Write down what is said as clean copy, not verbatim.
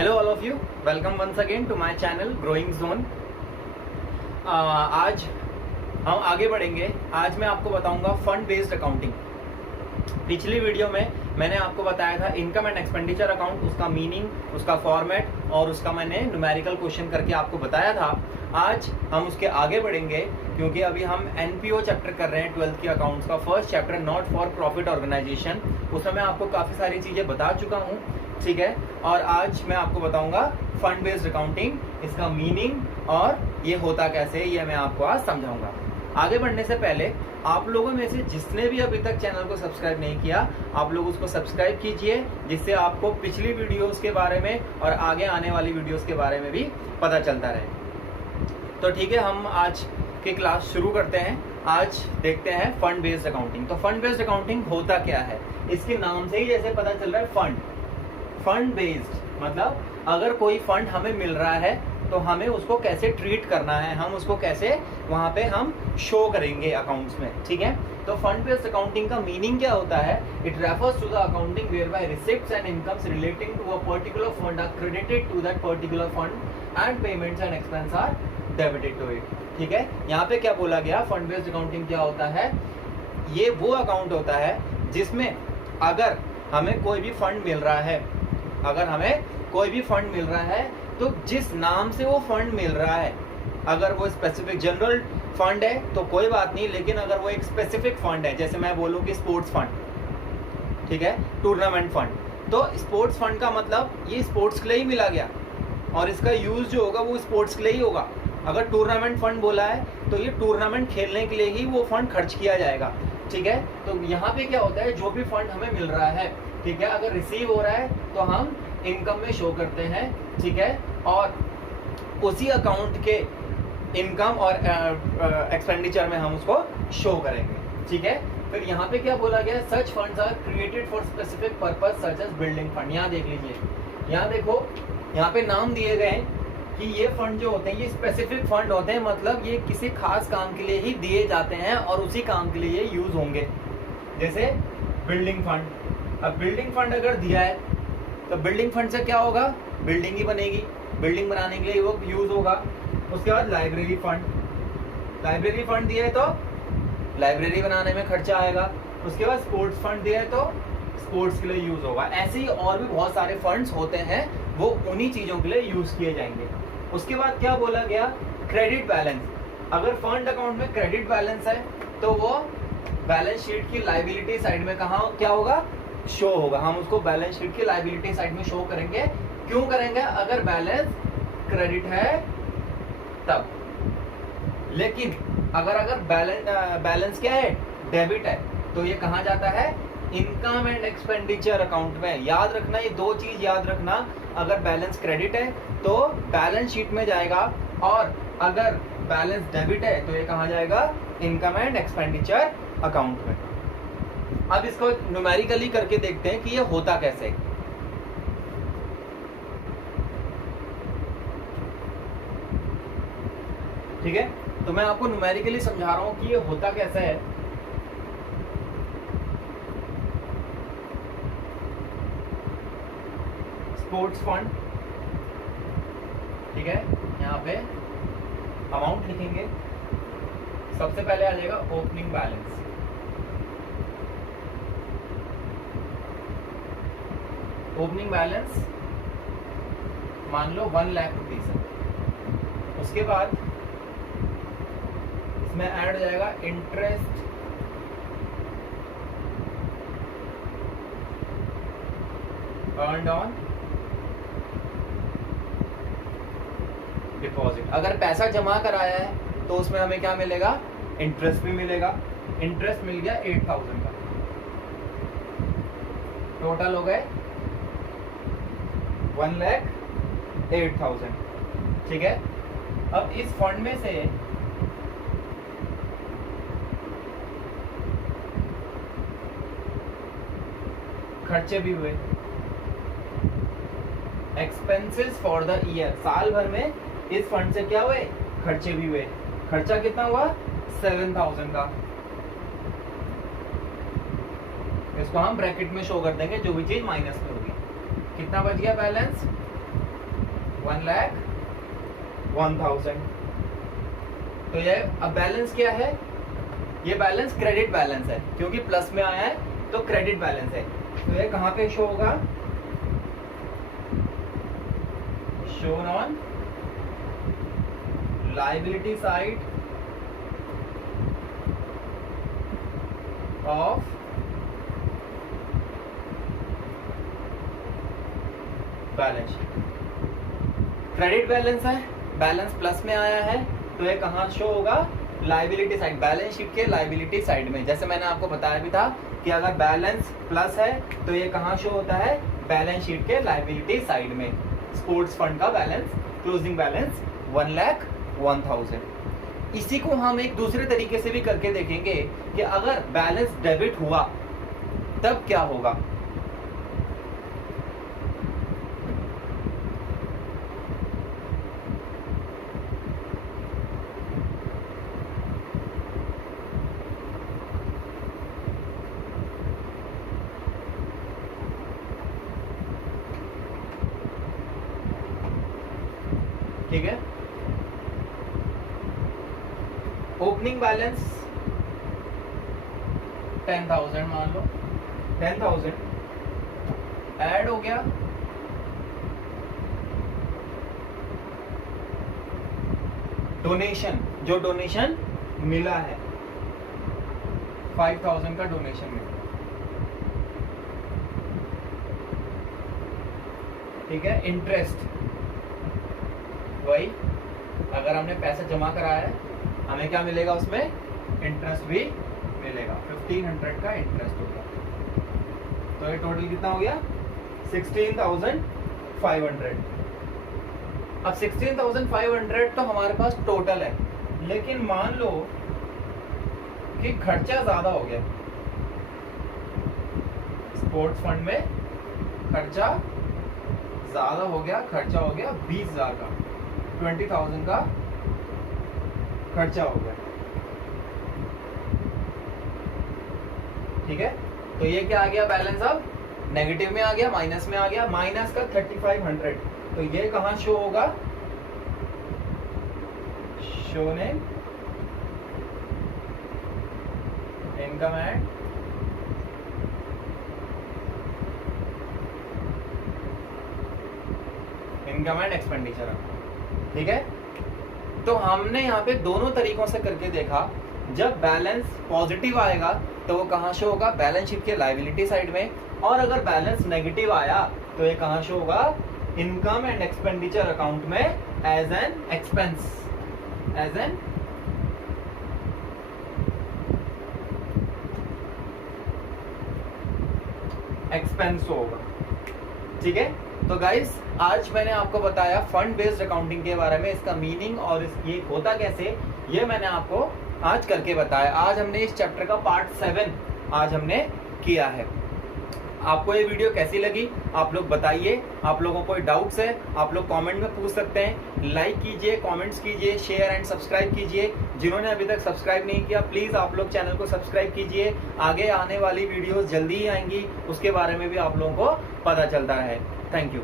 Hello all of you, welcome once again to my channel growing zone. आज हम आगे बढ़ेंगे। आज मैं आपको बताऊंगा फंड बेस्ड अकाउंटिंग। पिछली वीडियो में मैंने आपको बताया था इनकम एंड एक्सपेंडिचर अकाउंट, उसका मीनिंग, उसका फॉर्मेट और उसका मैंने न्यूमेरिकल क्वेश्चन करके आपको बताया था। आज हम उसके आगे बढ़ेंगे क्योंकि अभी हम एनपीओ चैप्टर कर रहे हैं 12th के अकाउंट्स का। First chapter not for profit organisation, उसमें मैं आपको काफ़ी सारी चीज़ें बता चुका हूँ, ठीक है। और आज मैं आपको बताऊंगा फंड बेस्ड अकाउंटिंग, इसका मीनिंग और ये होता कैसे, ये मैं आपको आज समझाऊंगा। आगे बढ़ने से पहले आप लोगों में से जिसने भी अभी तक चैनल को सब्सक्राइब नहीं किया, आप लोग उसको सब्सक्राइब कीजिए, जिससे आपको पिछली वीडियोस के बारे में और आगे आने वाली वीडियोस के बारे में भी पता चलता रहे। तो ठीक है, हम आज की क्लास शुरू करते हैं। आज देखते हैं फंड बेस्ड अकाउंटिंग। तो फंड बेस्ड अकाउंटिंग होता क्या है, इसके नाम से ही जैसे पता चल रहा है फंड बेस्ड मतलब अगर कोई फंड हमें मिल रहा है तो हमें उसको कैसे ट्रीट करना है, हम उसको कैसे वहां पे हम शो करेंगे अकाउंट्स में, ठीक है। तो फंड बेस्ड अकाउंटिंग का मीनिंग क्या होता है? It refers to the accounting whereby receipts and incomes relating to a particular fund are credited to that particular fund and payments and expense are debited to it, ठीक है। यहाँ पे क्या बोला गया, फंड बेस्ड अकाउंटिंग क्या होता है? ये वो अकाउंट होता है जिसमें अगर हमें कोई भी फंड मिल रहा है, तो जिस नाम से वो फंड मिल रहा है, अगर वो स्पेसिफिक जनरल फंड है तो कोई बात नहीं, लेकिन अगर वो एक स्पेसिफिक फंड है, जैसे मैं बोलूँ कि स्पोर्ट्स फंड, ठीक है, टूर्नामेंट फंड, तो स्पोर्ट्स फंड का मतलब ये स्पोर्ट्स के लिए ही मिला गया और इसका यूज जो होगा वो स्पोर्ट्स के लिए ही होगा। अगर टूर्नामेंट फंड बोला है तो ये टूर्नामेंट खेलने के लिए ही वो फंड खर्च किया जाएगा, ठीक है। तो यहाँ पे क्या होता है, जो भी फंड हमें मिल रहा है, ठीक है, अगर रिसीव हो रहा है तो हम इनकम में शो करते हैं, ठीक है, और उसी अकाउंट के इनकम और एक्सपेंडिचर में हम उसको शो करेंगे, ठीक है। फिर यहाँ पे क्या बोला गया, such funds are created for specific purpose such as building fund. यहाँ देख लीजिए, यहाँ देखो, यहाँ पे नाम दिए गए कि ये फंड जो होते हैं ये स्पेसिफिक फंड होते हैं, मतलब ये किसी खास काम के लिए ही दिए जाते हैं और उसी काम के लिए ये यूज होंगे। जैसे बिल्डिंग फंड, अब बिल्डिंग फंड अगर दिया है तो बिल्डिंग फंड से क्या होगा, बिल्डिंग ही बनेगी, बिल्डिंग बनाने के लिए वो यूज होगा। उसके बाद लाइब्रेरी फंड दिया है तो लाइब्रेरी बनाने में खर्चा आएगा। उसके बाद स्पोर्ट्स फंड दिया है तो स्पोर्ट्स के लिए यूज होगा। ऐसे ही और भी बहुत सारे फंड्स होते हैं, वो उन्हीं चीजों के लिए यूज किए जाएंगे। उसके बाद क्या बोला गया, क्रेडिट बैलेंस। अगर फंड अकाउंट में क्रेडिट बैलेंस है तो वो बैलेंस शीट की लायबिलिटी साइड में कहाँ क्या होगा, शो होगा। हम उसको बैलेंस शीट की लायबिलिटी साइड में शो करेंगे। क्यों करेंगे? अगर बैलेंस क्रेडिट है तब। लेकिन अगर बैलेंस क्या है, डेबिट है, तो ये कहाँ जाता है, इनकम एंड एक्सपेंडिचर अकाउंट में। याद रखना, ये दो चीज याद रखना, अगर बैलेंस क्रेडिट है तो बैलेंस शीट में जाएगा, और अगर बैलेंस डेबिट है तो ये कहाँ जाएगा, इनकम एंड एक्सपेंडिचर अकाउंट में। अब इसको न्यूमेरिकली करके देखते हैं कि ये होता कैसे। ठीक है, तो मैं आपको न्यूमेरिकली समझा रहा हूं कि ये होता कैसे है। स्पोर्ट्स फंड, ठीक है, यहाँ पे अमाउंट लिखेंगे। सबसे पहले आ जाएगा ओपनिंग बैलेंस। ओपनिंग बैलेंस मान लो 1 लाख रुपीज है। उसके बाद इसमें ऐड हो जाएगा इंटरेस्ट अर्न्ड ऑन डिपॉजिट। अगर पैसा जमा कराया है तो उसमें हमें क्या मिलेगा, इंटरेस्ट भी मिलेगा। इंटरेस्ट मिल गया 8000 का, टोटल हो गए 1,08,000, ठीक है। अब इस फंड में से खर्चे भी हुए, एक्सपेंसेस फॉर द ईयर, साल भर में इस फंड से क्या हुए, खर्चे भी हुए। खर्चा कितना हुआ, 7,000 का। इसको हम ब्रैकेट में शो कर देंगे, जो भी चीज माइनस में होगी। कितना बच गया बैलेंस, 1,01,000। तो ये अब बैलेंस क्या है, ये बैलेंस क्रेडिट बैलेंस है, क्योंकि प्लस में आया है तो क्रेडिट बैलेंस है। तो ये कहां पे शो होगा, shown on liability side of balance sheet. Credit balance है, बैलेंस प्लस में आया है, तो ये कहां शो होगा, लायबिलिटी साइड, बैलेंस शीट के लायबिलिटी साइड में। जैसे मैंने आपको बताया भी था कि अगर बैलेंस प्लस है तो ये कहां शो होता है, बैलेंस शीट के लायबिलिटी साइड में। स्पोर्ट्स फंड का बैलेंस, क्लोजिंग बैलेंस 1,01,000। इसी को हम एक दूसरे तरीके से भी करके देखेंगे कि अगर बैलेंस डेबिट हुआ तब क्या होगा। ठीक है, ओपनिंग बैलेंस 10,000 मान लो, 10,000 ऐड हो गया डोनेशन, जो डोनेशन मिला है 5,000 का डोनेशन मिला, ठीक है। इंटरेस्ट वही, अगर हमने पैसा जमा कराया है हमें क्या मिलेगा, उसमें इंटरेस्ट भी मिलेगा, 1,500 का इंटरेस्ट होगा। तो ये टोटल कितना हो गया, 16,500। अब 16,500 तो हमारे पास टोटल है, लेकिन मान लो कि खर्चा ज्यादा हो गया, स्पोर्ट्स फंड में खर्चा ज्यादा हो गया, खर्चा हो गया 20,000 का, 20,000 का खर्चा हो गया, ठीक है। तो ये क्या आ गया, बैलेंस अब नेगेटिव में आ गया, माइनस में आ गया, माइनस का 3,500। तो ये कहां शो होगा, shown in income and expenditure, ठीक है। तो हमने यहाँ पे दोनों तरीकों से करके देखा। जब बैलेंस पॉजिटिव आएगा तो वो कहाँ शो होगा, बैलेंस शीट के लायबिलिटी साइड में, और अगर बैलेंस नेगेटिव आया तो ये कहाँ शो होगा, इनकम एंड एक्सपेंडिचर अकाउंट में as an expense, as an expense होगा, ठीक है। तो गाइस आज मैंने आपको बताया फंड बेस्ड अकाउंटिंग के बारे में, इसका मीनिंग और ये होता कैसे, ये मैंने आपको आज करके बताया। आज हमने इस चैप्टर का पार्ट 7 आज हमने किया है। आपको ये वीडियो कैसी लगी आप लोग बताइए। आप लोगों को कोई डाउट्स है आप लोग कमेंट में पूछ सकते हैं। लाइक कीजिए, कमेंट्स कीजिए, शेयर एंड सब्सक्राइब कीजिए। जिन्होंने अभी तक सब्सक्राइब नहीं किया प्लीज आप लोग चैनल को सब्सक्राइब कीजिए। आगे आने वाली वीडियोस जल्दी ही आएंगी, उसके बारे में भी आप लोगों को पता चलता है। Thank you.